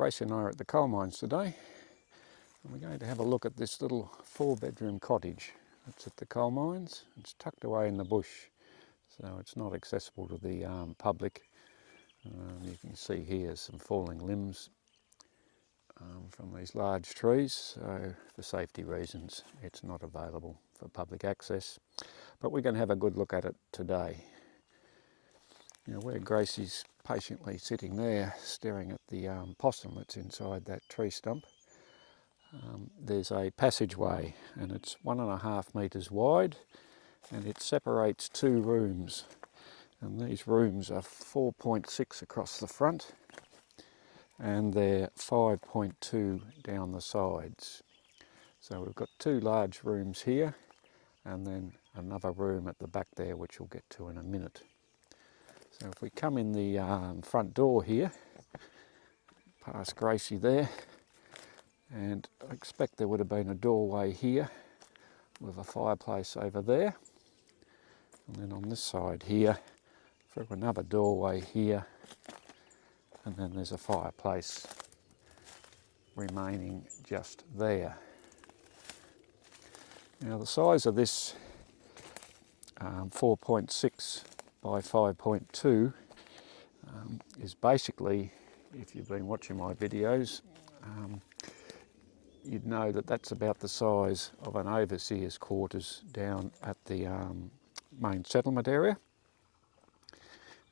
Gracie and I are at the coal mines today, and we're going to have a look at this little 4-bedroom cottage that's at the coal mines. It's tucked away in the bush, so it's not accessible to the public. You can see here some falling limbs from these large trees, so for safety reasons it's not available for public access. But we're going to have a good look at it today. You know, where Gracie's patiently sitting there staring at the possum that's inside that tree stump, there's a passageway, and it's 1.5 metres wide, and it separates 2 rooms, and these rooms are 4.6 across the front and they're 5.2 down the sides. So we've got 2 large rooms here and then another room at the back there, which we'll get to in a minute. So if we come in the front door here, past Gracie there, and I expect there would have been a doorway here with a fireplace over there, and then on this side here through another doorway here, and then there's a fireplace remaining just there. Now the size of this 4.6 by 5.2 is basically, if you've been watching my videos, you'd know that that's about the size of an overseer's quarters down at the main settlement area.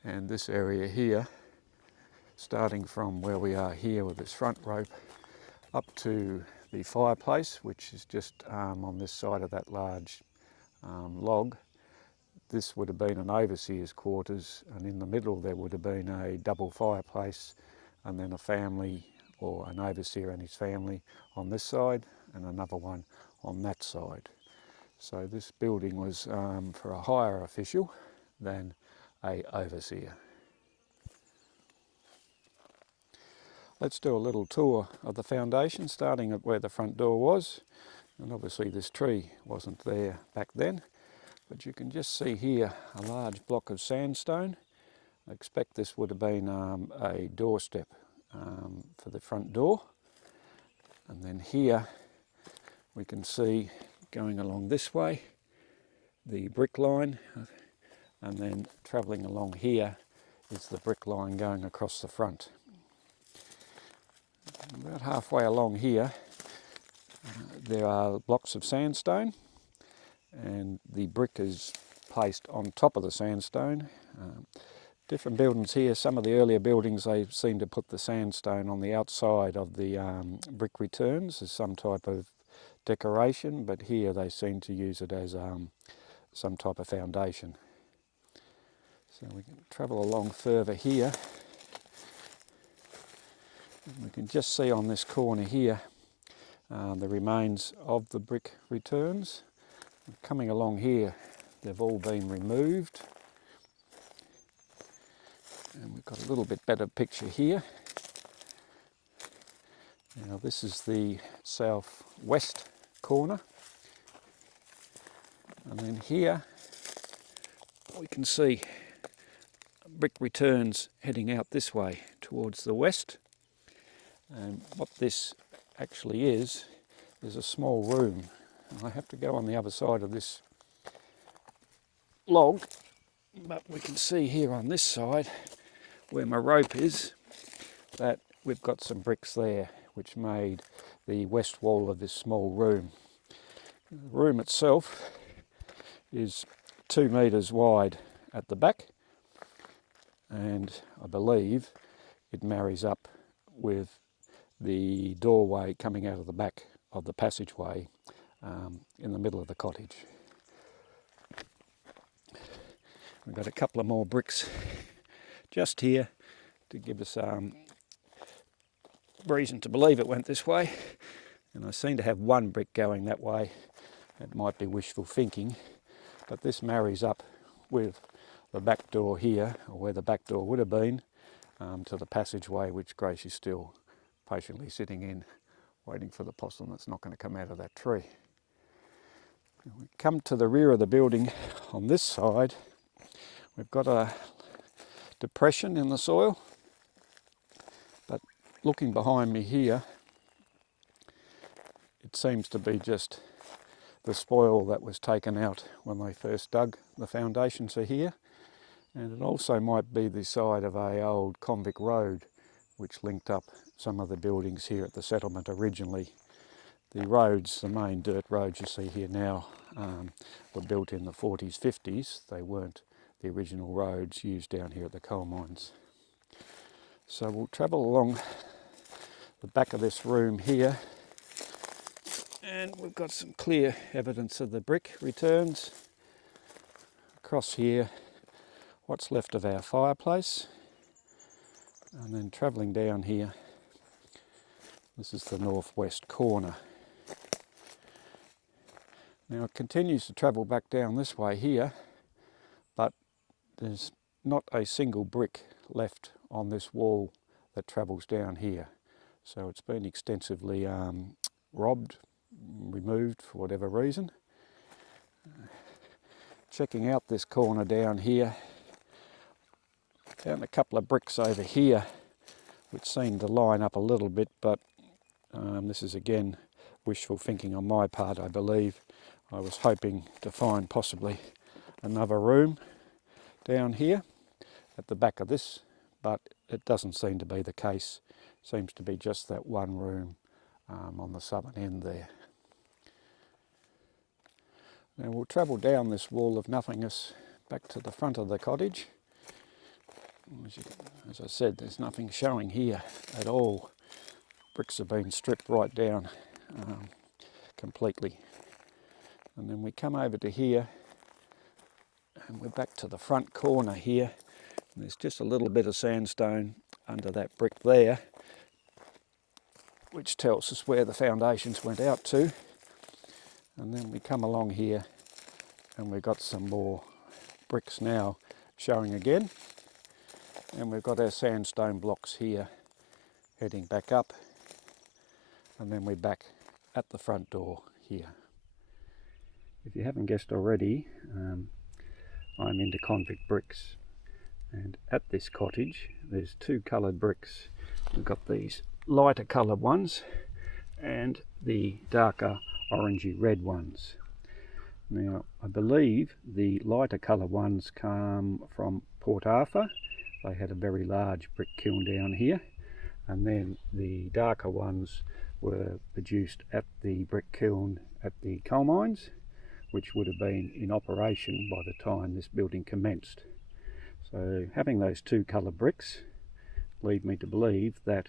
And this area here, starting from where we are here with this front rope up to the fireplace, which is just on this side of that large log, this would have been an overseer's quarters, and in the middle there would have been a double fireplace, and then a family or an overseer and his family on this side and another one on that side. So this building was for a higher official than a overseer. Let's do a little tour of the foundation, starting at where the front door was. And obviously this tree wasn't there back then, but you can just see here a large block of sandstone. I expect this would have been a doorstep for the front door. And then here we can see, going along this way, the brick line, and then travelling along here is the brick line going across the front. About halfway along here there are blocks of sandstone, and the brick is placed on top of the sandstone. Different buildings here, some of the earlier buildings, they seem to put the sandstone on the outside of the brick returns as some type of decoration, but here they seem to use it as some type of foundation. So we can travel along further here. We can just see on this corner here the remains of the brick returns. Coming along here, they've all been removed. And we've got a little bit better picture here. Now this is the southwest corner. And then here we can see brick returns heading out this way towards the west. And what this actually is a small room. And I have to go on the other side of this log, but we can see here on this side where my rope is that we've got some bricks there which made the west wall of this small room. The room itself is 2 metres wide at the back, and I believe it marries up with the doorway coming out of the back of the passageway in the middle of the cottage. We've got a couple of more bricks just here to give us reason to believe it went this way, and I seem to have one brick going that way. It might be wishful thinking, but this marries up with the back door here, or where the back door would have been, to the passageway which Grace is still patiently sitting in, waiting for the possum that's not going to come out of that tree. We come to the rear of the building on this side. We've got a depression in the soil, but looking behind me here, it seems to be just the spoil that was taken out when they first dug the foundations are here. And it also might be the side of a old convict road which linked up some of the buildings here at the settlement originally. The roads, the main dirt roads you see here now, were built in the 40s, 50s. They weren't the original roads used down here at the coal mines. So we'll travel along the back of this room here, and we've got some clear evidence of the brick returns. Across here, what's left of our fireplace, and then travelling down here, this is the northwest corner. Now it continues to travel back down this way here, but there's not a single brick left on this wall that travels down here. So it's been extensively robbed, removed for whatever reason. Checking out this corner down here, found a couple of bricks over here which seem to line up a little bit, but this is again wishful thinking on my part, I believe. I was hoping to find possibly another room down here at the back of this, but it doesn't seem to be the case. Seems to be just that one room on the southern end there. Now we'll travel down this wall of nothingness back to the front of the cottage. As I said, there's nothing showing here at all. Bricks have been stripped right down completely. And then we come over to here, and we're back to the front corner here. And there's just a little bit of sandstone under that brick there, which tells us where the foundations went out to. And then we come along here, and we've got some more bricks now showing again. And we've got our sandstone blocks here heading back up, and then we're back at the front door here. If you haven't guessed already, I'm into convict bricks, and at this cottage there's two coloured bricks. We've got these lighter coloured ones and the darker orangey red ones. Now I believe the lighter coloured ones come from Port Arthur. They had a very large brick kiln down here, and then the darker ones were produced at the brick kiln at the coal mines, which would have been in operation by the time this building commenced. So having those two coloured bricks lead me to believe that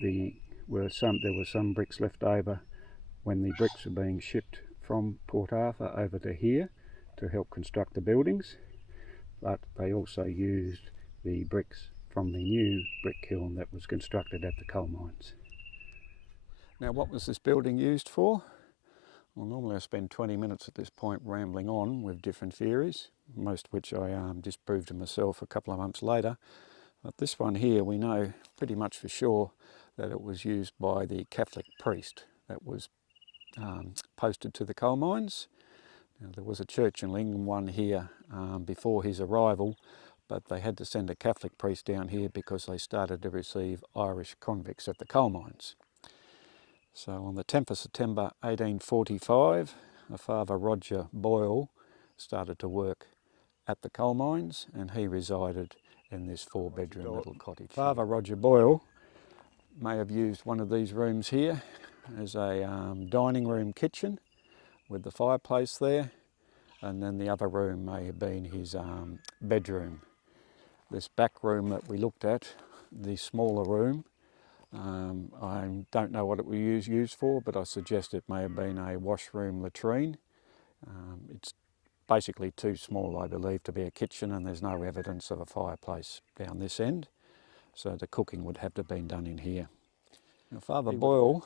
there were some bricks left over when the bricks were being shipped from Port Arthur over to here to help construct the buildings, but they also used the bricks from the new brick kiln that was constructed at the coal mines. Now, what was this building used for? Well, normally I spend 20 minutes at this point rambling on with different theories, most of which I disproved to myself a couple of months later. But this one here, we know pretty much for sure that it was used by the Catholic priest that was posted to the coal mines. Now, there was a church in England, one here before his arrival, but they had to send a Catholic priest down here because they started to receive Irish convicts at the coal mines. So on the 10th of September 1845, Father Roger Boyle started to work at the coal mines, and he resided in this 4-bedroom little cottage. Father Roger Boyle may have used one of these rooms here as a dining room kitchen with the fireplace there, and then the other room may have been his bedroom. This back room that we looked at, the smaller room, I don't know what it was used for, but I suggest it may have been a washroom latrine. It's basically too small, I believe, to be a kitchen, and there's no evidence of a fireplace down this end, so the cooking would have to have been done in here. Now, Father Boyle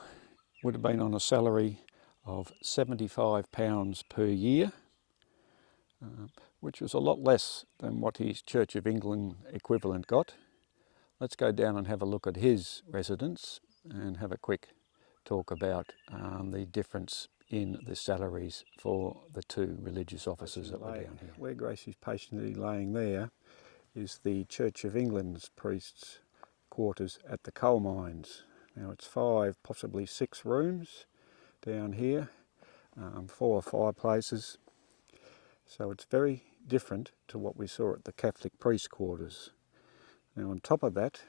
would have been on a salary of £75 per year, which was a lot less than what his Church of England equivalent got. Let's go down and have a look at his residence and have a quick talk about the difference in the salaries for the two religious officers that were down here. Where Grace is patiently laying there is the Church of England's priest's quarters at the coal mines. Now it's 5, possibly 6 rooms down here, 4 fireplaces. So it's very different to what we saw at the Catholic priest quarters. Now on top of that,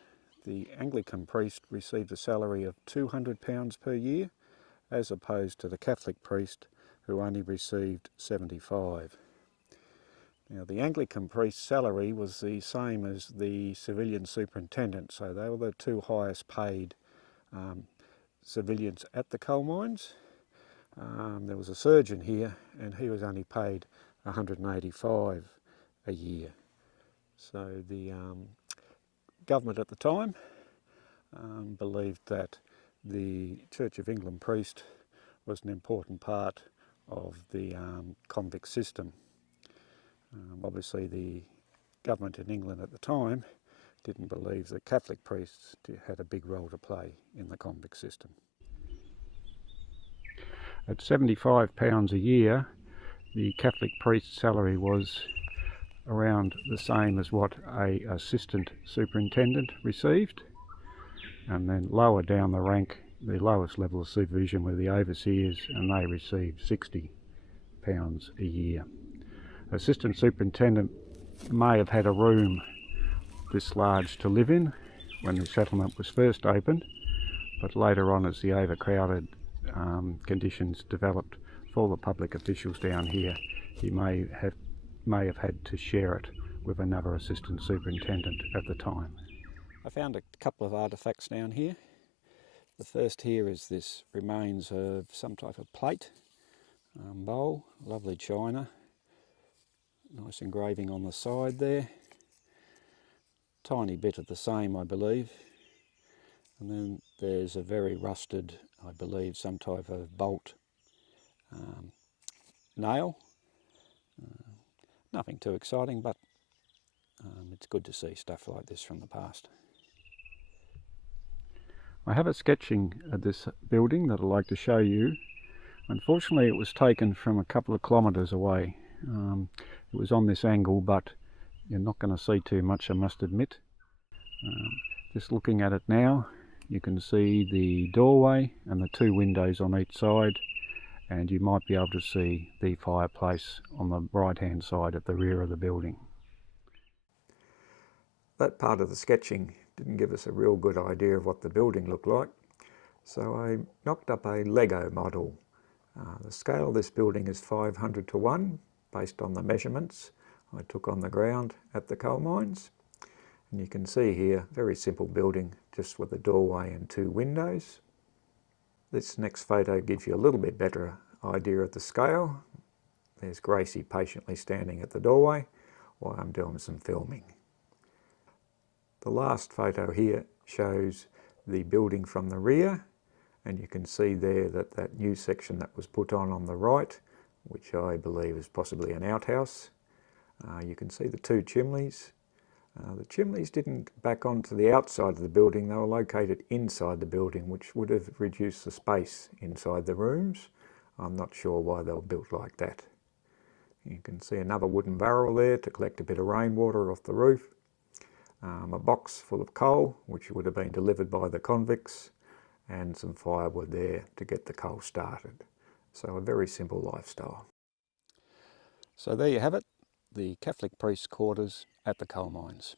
the Anglican priest received a salary of £200 per year, as opposed to the Catholic priest who only received 75. Now the Anglican priest's salary was the same as the civilian superintendent, so they were the 2 highest paid civilians at the coal mines. There was a surgeon here and he was only paid 185 a year. So the government at the time believed that the Church of England priest was an important part of the convict system. Obviously the government in England at the time didn't believe that Catholic priests had a big role to play in the convict system. At £75 a year, the Catholic priest's salary was around the same as what an assistant superintendent received, and then lower down the rank, the lowest level of supervision were the overseers, and they received £60 a year. Assistant superintendent may have had a room this large to live in when the settlement was first opened, but later on, as the overcrowded conditions developed for the public officials down here, he may have had to share it with another assistant superintendent at the time. I found a couple of artefacts down here. The first here is this remains of some type of plate, bowl, lovely china, nice engraving on the side there, tiny bit of the same I believe, and then there's a very rusted, I believe, some type of bolt nail. Nothing too exciting, but it's good to see stuff like this from the past. I have a sketching of this building that I'd like to show you. Unfortunately, it was taken from a couple of kilometres away. It was on this angle, but you're not going to see too much, I must admit. Just looking at it now, you can see the doorway and the 2 windows on each side, and you might be able to see the fireplace on the right hand side at the rear of the building. That part of the sketching didn't give us a real good idea of what the building looked like, so I knocked up a Lego model. The scale of this building is 500 to 1 based on the measurements I took on the ground at the coal mines. And you can see here, very simple building, just with a doorway and 2 windows. This next photo gives you a little bit better idea of the scale. There's Gracie patiently standing at the doorway while I'm doing some filming. The last photo here shows the building from the rear, and you can see there that new section that was put on the right, which I believe is possibly an outhouse. You can see the 2 chimneys. The chimneys didn't back onto the outside of the building, they were located inside the building, which would have reduced the space inside the rooms. I'm not sure why they were built like that. You can see another wooden barrel there to collect a bit of rainwater off the roof. A box full of coal, which would have been delivered by the convicts, and some firewood there to get the coal started. So a very simple lifestyle. So there you have it, the Catholic priest's quarters at the coal mines.